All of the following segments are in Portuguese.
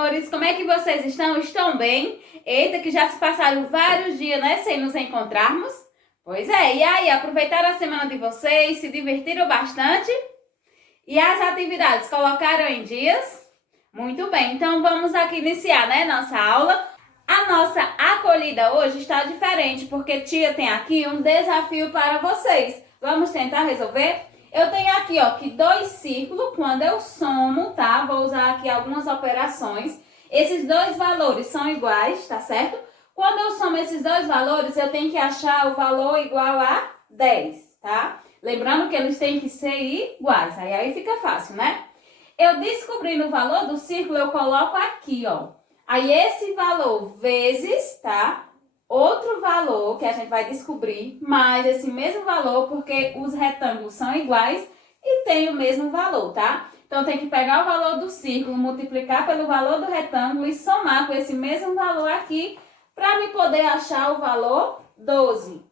amores, como é que vocês estão? Estão bem? Eita, que já se passaram vários dias, né, sem nos encontrarmos? Pois é, e aí, aproveitaram a semana de vocês, se divertiram bastante? E as atividades, colocaram em dias? Muito bem, então vamos aqui iniciar, né, nossa aula. A nossa acolhida hoje está diferente, porque tia tem aqui um desafio para vocês. Vamos tentar resolver? Eu tenho aqui, ó, que 2 círculos, quando eu somo, tá? Vou usar aqui algumas operações. Esses 2 valores são iguais, tá certo? Quando eu somo esses 2 valores, eu tenho que achar o valor igual a 10, tá? Lembrando que eles têm que ser iguais, aí fica fácil, né? Eu descobrindo o valor do círculo, eu coloco aqui, ó. Aí esse valor vezes, tá? Outro valor que a gente vai descobrir, mais esse mesmo valor, porque os retângulos são iguais e tem o mesmo valor, tá? Então, tem que pegar o valor do círculo, multiplicar pelo valor do retângulo e somar com esse mesmo valor aqui, para me poder achar o valor 12.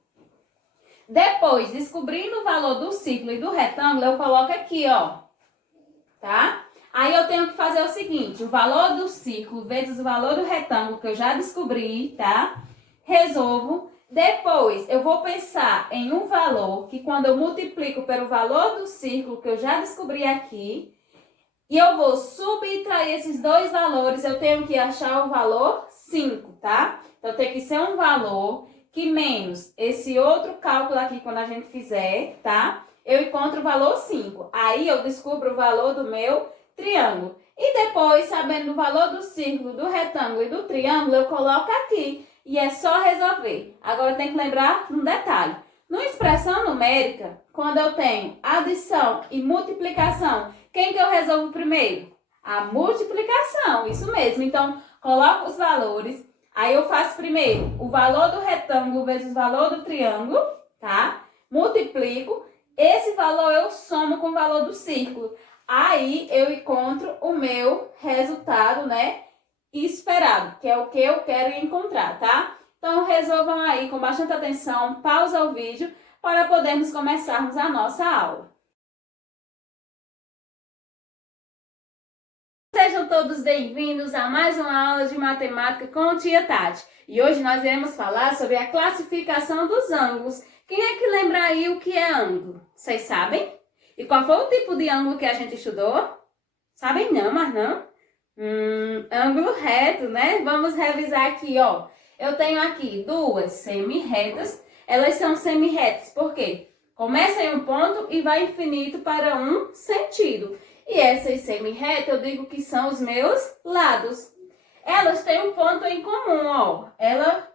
Depois, descobrindo o valor do círculo e do retângulo, eu coloco aqui, ó, tá? Aí eu tenho que fazer o seguinte, o valor do círculo vezes o valor do retângulo, que eu já descobri, tá? Resolvo. Depois, eu vou pensar em um valor que quando eu multiplico pelo valor do círculo, que eu já descobri aqui, e eu vou subtrair esses 2 valores, eu tenho que achar o valor 5, tá? Então, tem que ser um valor que menos esse outro cálculo aqui, quando a gente fizer, tá? Eu encontro o valor 5. Aí, eu descubro o valor do meu triângulo. E depois, sabendo o valor do círculo, do retângulo e do triângulo, eu coloco aqui. E é só resolver. Agora, tem que lembrar um detalhe. Na expressão numérica, quando eu tenho adição e multiplicação, quem que eu resolvo primeiro? A multiplicação, isso mesmo. Então, coloco os valores. Aí, eu faço primeiro o valor do retângulo vezes o valor do triângulo, tá? Multiplico. Esse valor eu somo com o valor do círculo. Aí, eu encontro o meu resultado, né? Esperado, que é o que eu quero encontrar, tá? Então, resolvam aí com bastante atenção, pausa o vídeo para podermos começarmos a nossa aula. Sejam todos bem-vindos a mais uma aula de matemática com tia Tati. E hoje nós iremos falar sobre a classificação dos ângulos. Quem é que lembra aí o que é ângulo? Vocês sabem? E qual foi o tipo de ângulo que a gente estudou? Sabem não, mas não? Ângulo reto, né? Vamos revisar aqui, ó. Eu tenho aqui 2 semi-retas. Elas são semi-retas, por quê? Começa em um ponto e vai infinito para um sentido. E essas semi-retas eu digo que são os meus lados. Elas têm um ponto em comum, ó. Ela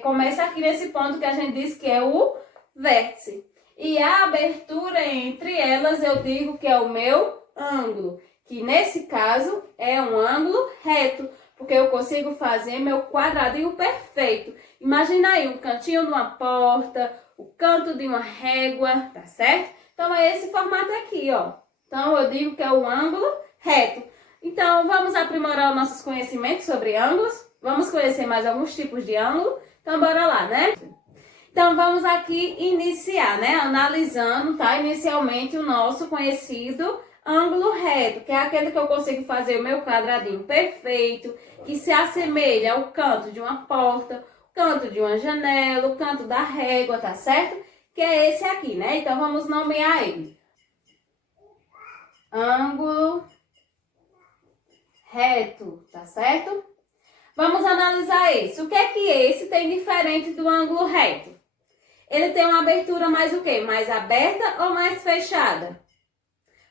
começa aqui nesse ponto que a gente diz que é o vértice. E a abertura entre elas eu digo que é o meu ângulo. Que nesse caso é um ângulo reto, porque eu consigo fazer meu quadradinho perfeito. Imagina aí um cantinho de uma porta, o canto de uma régua, tá certo? Então é esse formato aqui, ó. Então eu digo que é o ângulo reto. Então vamos aprimorar os nossos conhecimentos sobre ângulos. Vamos conhecer mais alguns tipos de ângulo. Então bora lá, né? Então vamos aqui iniciar, né? Analisando, tá? Inicialmente o nosso conhecido ângulo reto, que é aquele que eu consigo fazer o meu quadradinho perfeito, que se assemelha ao canto de uma porta, o canto de uma janela, o canto da régua, tá certo? Que é esse aqui, né? Então, vamos nomear ele. Ângulo reto, tá certo? Vamos analisar esse. O que é que esse tem diferente do ângulo reto? Ele tem uma abertura mais o quê? Mais aberta ou mais fechada?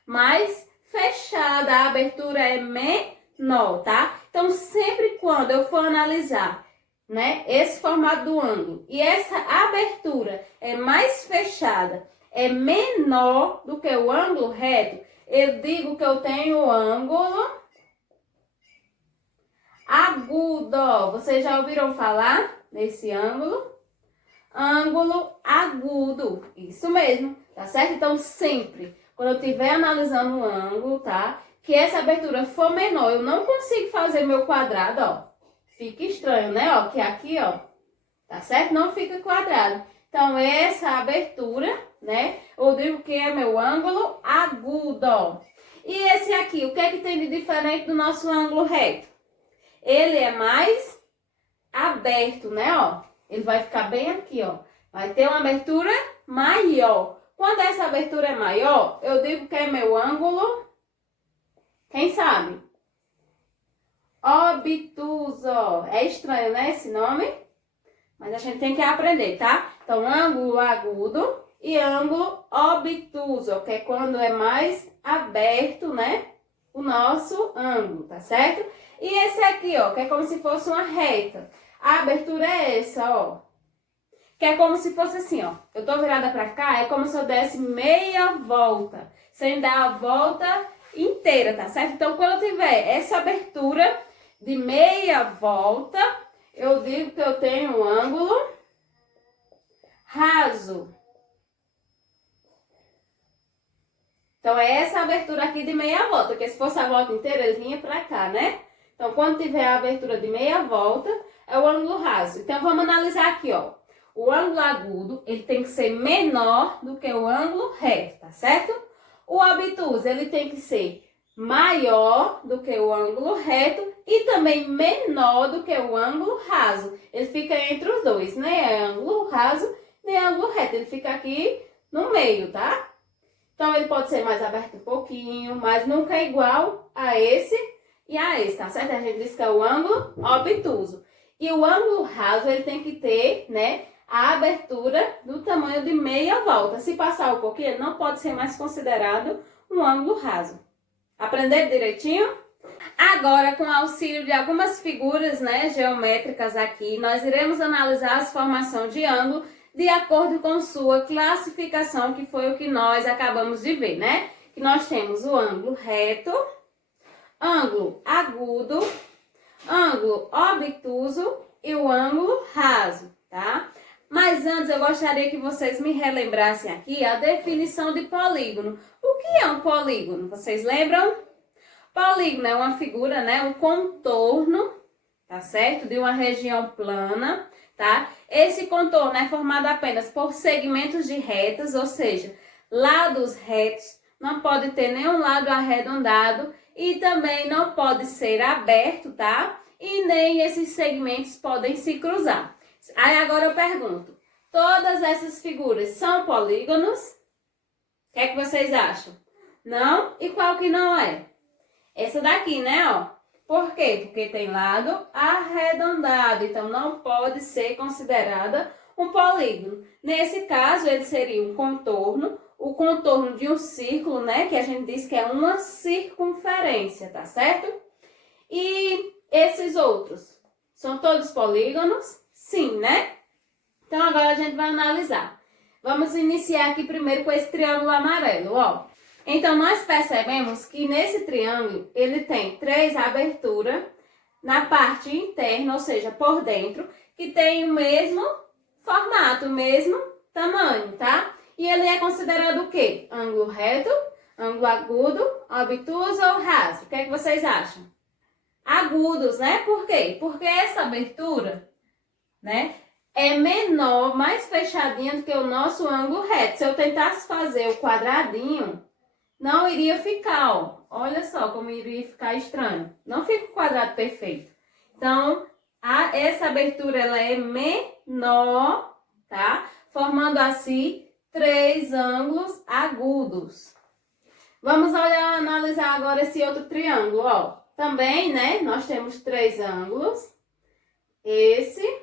Mais fechada, a abertura é menor, tá? Então, sempre quando eu for analisar, né, esse formato do ângulo e essa abertura é mais fechada, é menor do que o ângulo reto, eu digo que eu tenho ângulo agudo. Vocês já ouviram falar nesse ângulo? Ângulo agudo, isso mesmo, tá certo? Então, sempre quando eu estiver analisando um ângulo, tá? Que essa abertura for menor, eu não consigo fazer meu quadrado, ó. Fica estranho, né? Ó, que aqui, ó, tá certo? Não fica quadrado. Então, essa abertura, né? Eu digo que é meu ângulo agudo, ó. E esse aqui, o que é que tem de diferente do nosso ângulo reto? Ele é mais aberto, né, ó? Ele vai ficar bem aqui, ó. Vai ter uma abertura maior. Quando essa abertura é maior, eu digo que é meu ângulo, quem sabe? Obtuso. É estranho, né, esse nome? Mas a gente tem que aprender, tá? Então, ângulo agudo e ângulo obtuso, que é quando é mais aberto, né? O nosso ângulo, tá certo? E esse aqui, ó, que é como se fosse uma reta. A abertura é essa, ó. Que é como se fosse assim, ó. Eu tô virada pra cá, é como se eu desse meia volta. Sem dar a volta inteira, tá certo? Então, quando eu tiver essa abertura de meia volta, eu digo que eu tenho um ângulo raso. Então, é essa abertura aqui de meia volta, porque se fosse a volta inteira, ele vinha pra cá, né? Então, quando tiver a abertura de meia volta, é o ângulo raso. Então, vamos analisar aqui, ó. O ângulo agudo, ele tem que ser menor do que o ângulo reto, tá certo? O obtuso, ele tem que ser maior do que o ângulo reto e também menor do que o ângulo raso. Ele fica entre os dois, né? É ângulo raso nem ângulo reto. Ele fica aqui no meio, tá? Então, ele pode ser mais aberto um pouquinho, mas nunca é igual a esse e a esse, tá certo? A gente diz que é o ângulo obtuso. E o ângulo raso, ele tem que ter, né, a abertura do tamanho de meia volta. Se passar um pouquinho, ele não pode ser mais considerado um ângulo raso. Aprender direitinho? Agora, com o auxílio de algumas figuras, né, geométricas aqui, nós iremos analisar as formações de ângulo de acordo com sua classificação, que foi o que nós acabamos de ver, né? Que nós temos o ângulo reto, ângulo agudo, ângulo obtuso e o ângulo raso, tá? Mas antes eu gostaria que vocês me relembrassem aqui a definição de polígono. O que é um polígono? Vocês lembram? Polígono é uma figura, né? Um contorno, tá certo? De uma região plana, tá? Esse contorno é formado apenas por segmentos de retas, ou seja, lados retos, não pode ter nenhum lado arredondado e também não pode ser aberto, tá? E nem esses segmentos podem se cruzar. Aí agora eu pergunto, todas essas figuras são polígonos? O que é que vocês acham? Não? E qual que não é? Essa daqui, né, ó. Por quê? Porque tem lado arredondado, então não pode ser considerada um polígono. Nesse caso, ele seria um contorno, o contorno de um círculo, né, que a gente diz que é uma circunferência, tá certo? E esses outros, são todos polígonos? Sim, né? Então, agora a gente vai analisar. Vamos iniciar aqui primeiro com esse triângulo amarelo, ó. Então, nós percebemos que nesse triângulo, ele tem 3 aberturas na parte interna, ou seja, por dentro, que tem o mesmo formato, o mesmo tamanho, tá? E ele é considerado o quê? Ângulo reto, ângulo agudo, obtuso ou raso? O que é que vocês acham? Agudos, né? Por quê? Porque essa abertura, né, é menor, mais fechadinha do que o nosso ângulo reto. Se eu tentasse fazer o quadradinho, não iria ficar, ó. Olha só como iria ficar estranho. Não fica o quadrado perfeito. Então, essa abertura ela é menor, tá? Formando assim 3 ângulos agudos. Vamos analisar agora esse outro triângulo, ó. Também, né, nós temos 3 ângulos. Esse.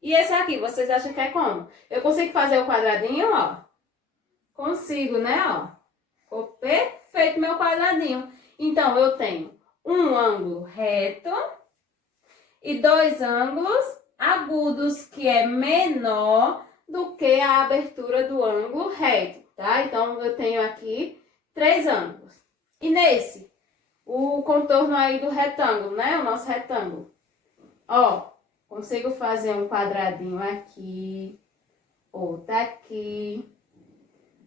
E esse aqui, vocês acham que é como? Eu consigo fazer o quadradinho, ó. Consigo, né, ó. Ficou perfeito meu quadradinho. Então, eu tenho um ângulo reto e 2 ângulos agudos, que é menor do que a abertura do ângulo reto, tá? Então, eu tenho aqui 3 ângulos. E nesse, o contorno aí do retângulo, né? O nosso retângulo. Ó, consigo fazer um quadradinho aqui, outro aqui,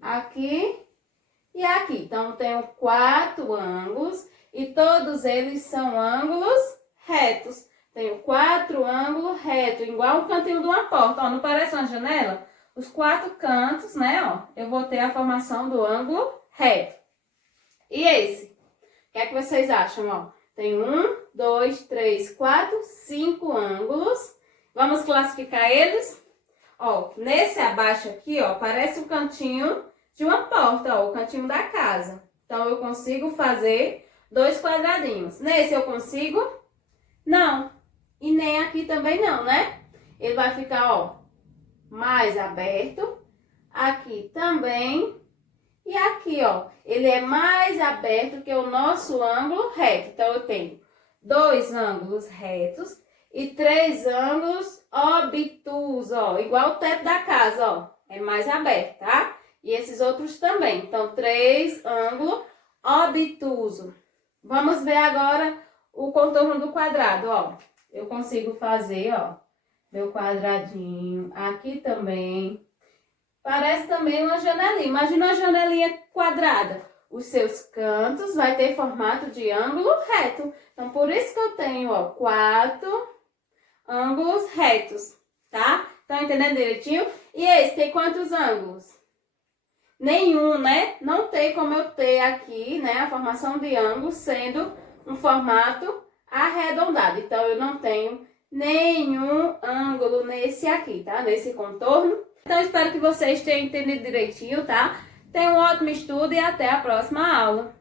aqui e aqui. Então, eu tenho 4 ângulos e todos eles são ângulos retos. Tenho 4 ângulos retos, igual um cantinho de uma porta. Ó, não parece uma janela? Os 4 cantos, né, ó, eu vou ter a formação do ângulo reto. E esse? O que é que vocês acham, ó? Tem 1, 2, 3, 4, 5 ângulos. Vamos classificar eles? Ó, nesse abaixo aqui, ó, parece o cantinho de uma porta, ó, o cantinho da casa. Então, eu consigo fazer 2 quadradinhos. Nesse eu consigo? Não. E nem aqui também não, né? Ele vai ficar, ó, mais aberto. Aqui também. E aqui, ó, ele é mais aberto que o nosso ângulo reto. Então, eu tenho 2 ângulos retos e 3 ângulos obtusos, ó. Igual o teto da casa, ó. É mais aberto, tá? E esses outros também. Então, 3 ângulos obtusos. Vamos ver agora o contorno do quadrado, ó. Eu consigo fazer, ó, meu quadradinho aqui também. Parece também uma janelinha. Imagina uma janelinha quadrada. Os seus cantos vai ter formato de ângulo reto. Então, por isso que eu tenho, ó, 4 ângulos retos, tá? Estão entendendo direitinho? E esse tem quantos ângulos? Nenhum, né? Não tem como eu ter aqui, né, a formação de ângulo sendo um formato arredondado. Então, eu não tenho nenhum ângulo nesse aqui, tá? Nesse contorno. Então, espero que vocês tenham entendido direitinho, tá? Tenham um ótimo estudo e até a próxima aula.